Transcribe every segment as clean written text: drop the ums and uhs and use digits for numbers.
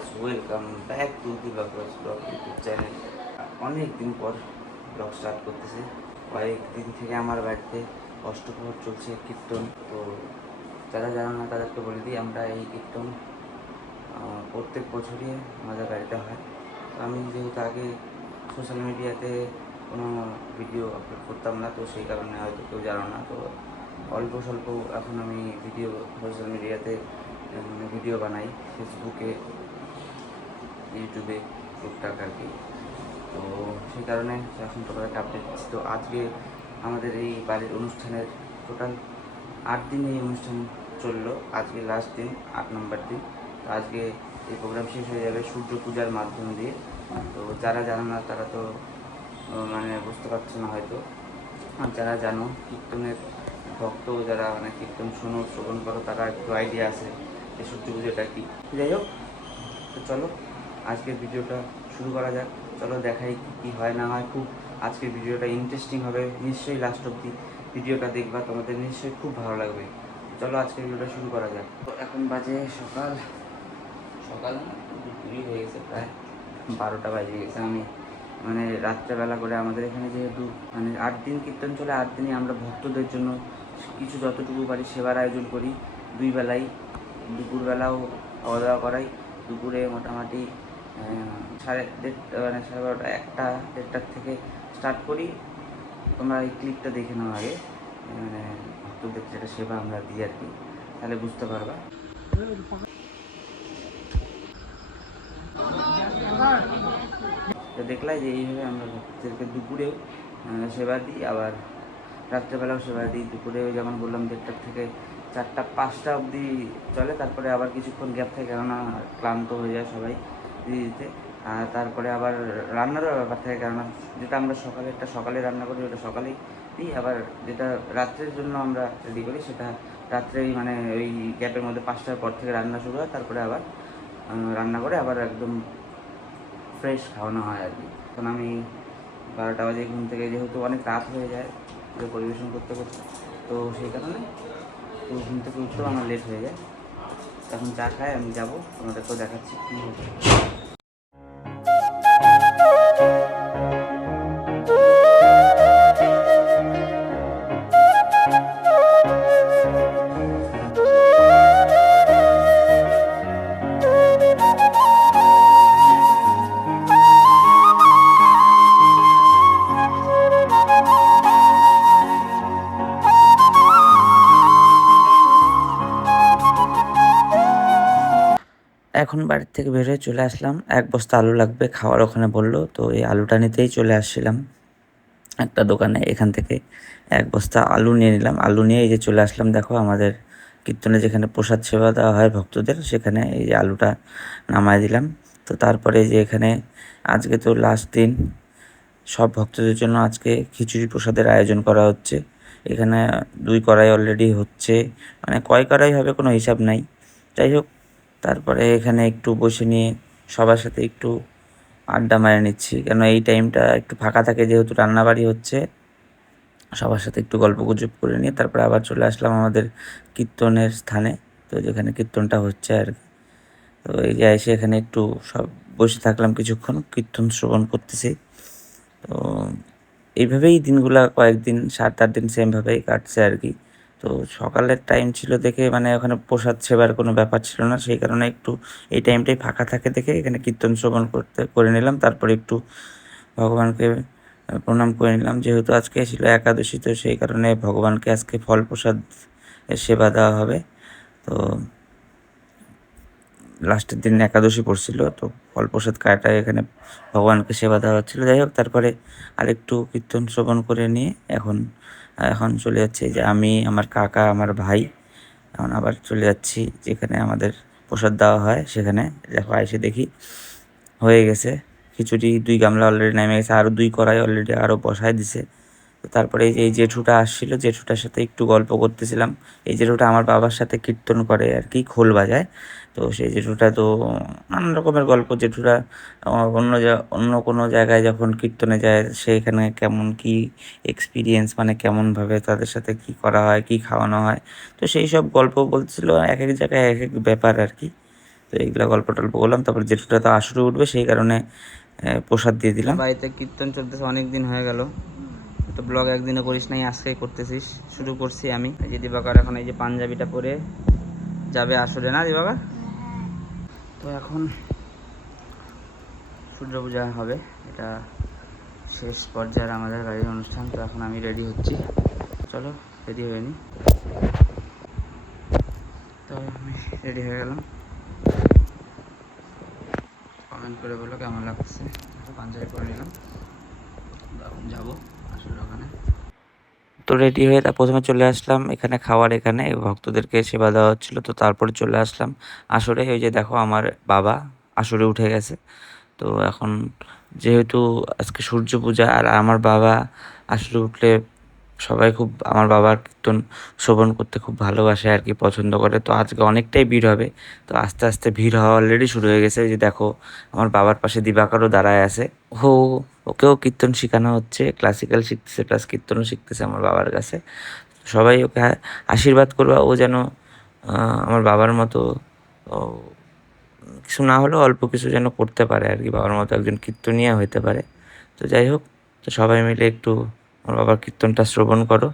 Guys, welcome back to the blogs blog YouTube channel. অনেক দিন পর ব্লগ স্টার্ট করতেছে। কয়েকদিন থেকে আমার বাড়িতে অষ্টপ্রহর চলছে, কীর্তন। তো যারা জানো না তাদেরকে বলে দিই, আমরা এই কীর্তন প্রত্যেক বছরই আমাদের বাড়িতে হয়। তো আমি যেহেতু আগে সোশ্যাল মিডিয়াতে কোনো ভিডিও আপলোড করতাম না, তো সেই কারণে হয়তো কেউ জানো না। তো অল্প স্বল্প এখন আমি ভিডিও সোশ্যাল মিডিয়াতে ভিডিও বানাই, ফেসবুকে, ইউটিউবে, টুকটাক আর কি। তো সেই কারণে এখন তোমাদেরকে আপডেট দিচ্ছি। তো আজকে আমাদের এই বাড়ির অনুষ্ঠানের টোটাল 8 দিন এই অনুষ্ঠান চললো। আজকে লাস্ট দিন, 8 নম্বর দিন। তো আজকে এই প্রোগ্রাম শেষ হয়ে যাবে সূর্য পূজার মাধ্যম দিয়ে। তো যারা জানো না তারা তো মানে বুঝতে পারছো না হয়তো, আর যারা জানো কীর্তনের ভক্ত, যারা মানে কীর্তন শ্রবণ করো, তারা একটু আইডিয়া আছে যে সূর্য পুজোটা কী। যাই হোক, তো চলো আজকের ভিডিওটা শুরু করা যাক। চলো দেখাই কী হয় না হয়। খুব আজকের ভিডিওটা ইন্টারেস্টিং হবে, নিশ্চয়ই লাস্ট অবধি ভিডিওটা দেখবা, তোমাদের নিশ্চয়ই খুব ভালো লাগবে। চলো আজকের ভিডিওটা শুরু করা যাক। তো এখন বাজে সকাল সকাল না, দুপুরই হয়ে গেছে, প্রায় 12টা বাজে গেছে। আমি মানে রাত্রেবেলা করে আমাদের এখানে যেহেতু মানে 8 দিন কীর্তন চলে, 8 দিনই আমরা ভক্তদের জন্য কিছু যতটুকু পারি সেবার আয়োজন করি। 2 বেলাই, দুপুরবেলাও খাওয়া দাওয়া করাই। দুপুরে মোটামুটি 1:30 মানে 12:30 1টা 1:30টার থেকে স্টার্ট করি। তোমরা এই ক্লিপটা দেখে নাও আগে, মানে ভক্তদের যেটা সেবা আমরা দিই আর কি, তাহলে বুঝতে পারবা। তো দেখলাই যে এইভাবে আমরা ভক্তদেরকে দুপুরেও সেবা দিই, আবার রাত্রেবেলাও সেবা দিই। দুপুরে যেমন বললাম 1:30টার থেকে 4টা 5টা অবধি চলে, তারপরে আবার কিছুক্ষণ গ্যাপ থাকে, কেননা ক্লান্ত হয়ে যায় সবাই দিতে দিতে। আর তারপরে আবার রান্নারও ব্যাপার থাকে, কেননা যেটা আমরা সকালে রান্না করি ওটা সকালেই দিই, আবার যেটা রাত্রের জন্য আমরা রেডি করি সেটা রাত্রেই, মানে ওই গ্যাপের মধ্যে 5টার পর থেকে রান্না শুরু হয়, তারপরে আবার রান্না করে আবার একদম ফ্রেশ খাওয়ানো হয় আর কি। এখন আমি 12টা বাজে ঘুম থেকে, যেহেতু অনেক রাত হয়ে যায় পরিবেশন করতে করতে, তো সেই কারণে তো ঘুম থেকে উঠতেও আমার লেট হয়ে যায়। এখন চা খাই, আমি যাবো, তোমাদেরকেও দেখাচ্ছি কী হবে। এখন বাড়ির থেকে বের হয়ে চলে আসলাম, 1 বস্তা আলু লাগবে খাওয়ার, ওখানে বললো। তো এই আলুটা নিতেই চলে আসছিলাম একটা দোকানে, এখান থেকে 1 বস্তা আলু নিয়ে নিলাম। আলু নিয়ে এই যে চলে আসলাম, দেখো আমাদের কীর্তনে যেখানে প্রসাদ সেবা দেওয়া হয় ভক্তদের, সেখানে এই যে আলুটা নামায় দিলাম। তো তারপরে যে এখানে আজকে তো লাস্ট দিন, সব ভক্তদের জন্য আজকে খিচুড়ি প্রসাদের আয়োজন করা হচ্ছে। এখানে 2 কড়াই অলরেডি হচ্ছে, মানে কয় কড়াই হবে কোনো হিসাব নাই। যাই হোক, তারপরে এখানে একটু বসে নিয়ে সবার সাথে একটু আড্ডা মারে নিচ্ছি, কেন এই টাইমটা একটু ফাঁকা থাকে, যেহেতু রান্নাবাড়ি হচ্ছে। সবার সাথে একটু গল্পগুজব করে নিয়ে তারপরে আবার চলে আসলাম আমাদের কীর্তনের স্থানে, তো যেখানে কীর্তনটা হচ্ছে আর কি। তো এই যে এসে এখানে একটু সব বসে থাকলাম কিছুক্ষণ, কীর্তন শ্রবণ করতেছি। তো এইভাবেই দিনগুলা কয়েকদিন 7-8 দিন সেমভাবেই কাটছে আর কি। তো সকালের টাইম ছিল দেখে, মানে ওখানে প্রসাদ সেবার কোনো ব্যাপার ছিল না, সেই কারণে একটু এই টাইমটাই ফাঁকা থাকে দেখে এখানে কীর্তন শ্রবণ করে নিলাম। তারপরে একটু ভগবানকে প্রণাম করে নিলাম, যেহেতু আজকে ছিল একাদশী, তো সেই কারণে ভগবানকে আজকে ফল প্রসাদ সেবা দেওয়া হবে। তো লাস্টের দিন একাদশী পড়ছিল, তো ফল প্রসাদ কাটায় এখানে ভগবানকে সেবা দেওয়া হচ্ছিলো। যাই হোক, তারপরে আরেকটু কীর্তন শ্রবণ করে নিয়ে এখন এখন চলে যাচ্ছে যে আমি, আমার কাকা, আমার ভাই, এখন আবার চলে যাচ্ছি যেখানে আমাদের প্রসাদ দেওয়া হয় সেখানে। দেখো এসে দেখি হয়ে গেছে খিচুড়ি, 2 গামলা অলরেডি নেমে গেছে, আরও 2 কড়াই অলরেডি আরও বসায় দিছে। তো তারপরে এই যে এই জেঠুটা আসছিল, জেঠুটার সাথে একটু গল্প করতেছিলাম। এই জেঠুটা আমার বাবার সাথে কীর্তন করে আর কি, খোল বাজায়। তো সেই জেঠুটা তো নানান রকমের গল্প। জেঠুরা অন্য কোনো জায়গায় যখন কীর্তনে যায় সেইখানে কেমন কি এক্সপিরিয়েন্স, মানে কেমনভাবে তাদের সাথে কি করা হয়, কি খাওয়ানো হয়, তো সেই সব গল্প বলছিল। এক এক জায়গায় এক এক ব্যাপার আর কি। তো এইগুলো গল্প টল্প করলাম। তারপর যেটুটা তো আসরে উঠবে সেই কারণে প্রসাদ দিয়ে দিলাম। বাড়িতে কীর্তন চলতেছে অনেক দিন হয়ে গেল, তো ব্লগ একদিনও করিস নাই, আজকেই করতেছিস, শুরু করছি আমি। এই যে দিবাকর এখন এই যে পাঞ্জাবিটা পরে যাবে আসরে, না দিবাকর? তো এখন সূর্য পূজা হবে, এটা শেষ পর্যায়ের আমাদের বাড়ির অনুষ্ঠান। তো এখন আমি রেডি হচ্ছি, চলো রেডি হয়ে নি। তো আমি রেডি হয়ে গেলাম, কমেন্ট করে বলো কেমন লাগছে। পাঞ্জাবি পরে নিলাম, এখন যাবো আসলে ওখানে। তো রেডি হয়ে তা প্রথমে চলে আসলাম এখানে খাওয়ার, এখানে ভক্তদেরকে সেবা দেওয়া হচ্ছিলো। তো তারপরে চলে আসলাম আসরে। ওই যে দেখো আমার বাবা আসরে উঠে গেছে। তো এখন যেহেতু আজকে সূর্য পূজা আর আমার বাবা আসরে উঠলে সবাই খুব আমার বাবার কীর্তন শ্রবণ করতে খুব ভালোবাসে আর কি, পছন্দ করে। তো আজকে অনেকটাই ভিড় হবে। তো আস্তে আস্তে ভিড় হওয়া অলরেডি শুরু হয়ে গেছে। ওই যে দেখো আমার বাবার পাশে দিবাকরও দাঁড়ায় আছে, ওকেও কীর্তন শেখানো হচ্ছে, ক্লাসিক্যাল শিখতেছে প্লাস কীর্তনও শিখতেছে আমার বাবার কাছে। সবাই ওকে আশীর্বাদ করবা, ও যেন আমার বাবার মতো কিছু না হলেও অল্প কিছু যেন করতে পারে আর কি, বাবার মতো একজন কীর্তনিয়া হইতে পারে। তো যাই হোক, তো সবাই মিলে একটু আমার বাবার কীর্তনটা শ্রবণ করো।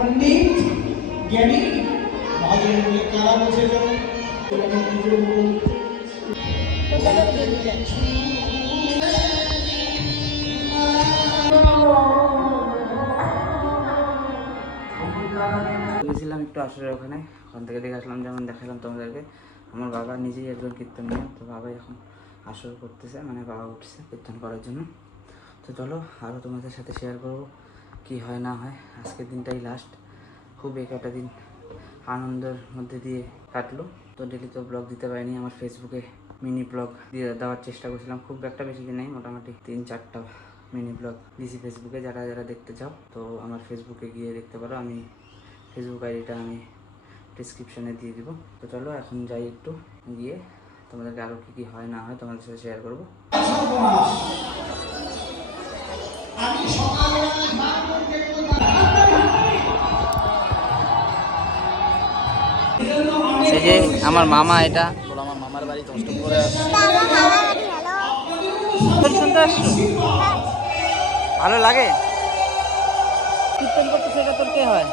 पंडित ज्ञानी महाजन बोले काला मुझे जो গেছিলাম একটু আসলে ওখানে, ওখান থেকে দেখে আসলাম, যেমন দেখালাম তোমাদেরকে। আমার বাবা নিজেই একজন কীর্তনিয়া, তো বাবা এখন আসর করতেছে, মানে বাবা উঠছে কীর্তন করার জন্য। তো চলো আরও তোমাদের সাথে শেয়ার করবো কি হয় না হয়। আজকের দিনটাই লাস্ট, খুব একটা দিন আনন্দের মধ্যে দিয়ে কাটলো। তো ডেলি তো ব্লগ দিতে পারিনি, আমার ফেসবুকে মিনি ব্লগ দিয়ে দেওয়ার চেষ্টা করছিলাম, খুব একটা বেশি দিন নেই, মোটামুটি 3-4টা মিনি ব্লগ দিয়েছি ফেসবুকে। যারা যারা দেখতে চাও তো আমার ফেসবুকে গিয়ে দেখতে পারো, আমি ফেসবুক আইডিটা আমি ডিসক্রিপশানে দিয়ে দিব। তো চলো এখন যাই, একটু গিয়ে তোমাদেরকে আরও কী কী হয় না হয় তোমাদের সাথে শেয়ার করবো। এই যে আমার মামা, এটা আমার মামার বাড়ি তো অষ্টমপুরে শুনতে আসছো, ভালো লাগে কীর্তন করতে, সেটা তোর কে হয়?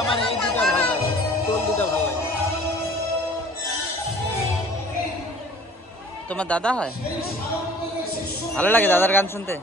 আমার এই দুটা ভালো লাগে, তোর দুটা ভালো লাগে। তোমার দাদা হয়, ভালো লাগে দাদার গান শুনতে।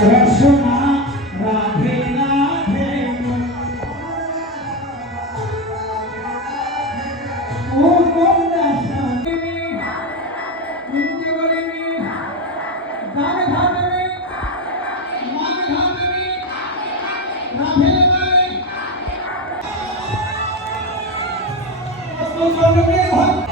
রসনা রাধে রাধে ও কন্যা শান্তিনী কুঞ্জবরিণী গানে ধাতনে মানে ধাতনে রাধে রাধে জননী ভক্ত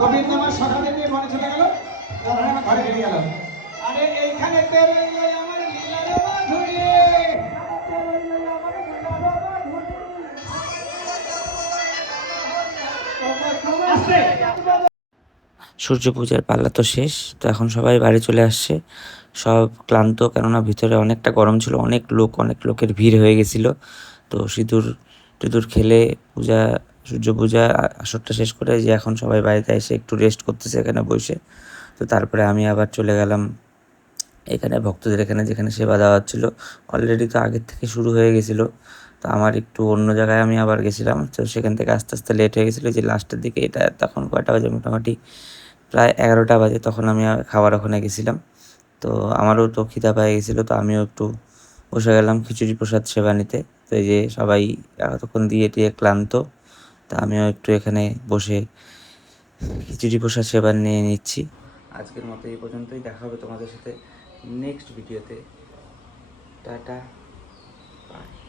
গোবিন্দমার শাখা থেকে ঘরে চলে গেল, রাধারানী ঘরে ফিরে গেল। আরে এইখানে তে রইল আমার লীলার মাধুরী। আস্তে। সূর্য পূজার পালা তো শেষ, তো এখন সবাই বাড়ি চলে আসছে, সব ক্লান্ত, কেননা ভিতরে অনেকটা গরম ছিল, অনেক লোকের ভিড় হয়ে গেছিলো। তো সিঁদুর খেলে সূর্য পূজা আসরটা শেষ করে যে এখন সবাই বাড়িতে এসে একটু রেস্ট করতেছে এখানে বসে। তো তারপরে আমি আবার চলে গেলাম এখানে ভক্তদের এখানে, যেখানে সেবা দেওয়া হচ্ছিলো। অলরেডি তো আগের থেকে শুরু হয়ে গেছিলো, তো আমার একটু অন্য জায়গায় আমি আবার গেছিলাম, তো সেখান থেকে আস্তে আস্তে লেট হয়ে গেছিলো। যে লাস্টের দিকে, এটা তখন কয়টা বাজে, মোটামুটি প্রায় 11টা বাজে, তখন আমি খাবার ওখানে গেছিলাম। তো আমারও তো খিদা পেয়ে গেছিলো, তো আমিও একটু বসে গেলাম খিচুড়ি প্রসাদ সেবা নিতে। তো এই যে সবাই এতক্ষণ দিয়ে টিয়ে ক্লান্ত, তা আমিও একটু এখানে বসে খিচুড়ি প্রসাদ সেবা নিয়ে নিচ্ছি। আজকের মতো এই পর্যন্তই, দেখা হবে তোমাদের সাথে নেক্সট ভিডিওতে। Tata, by.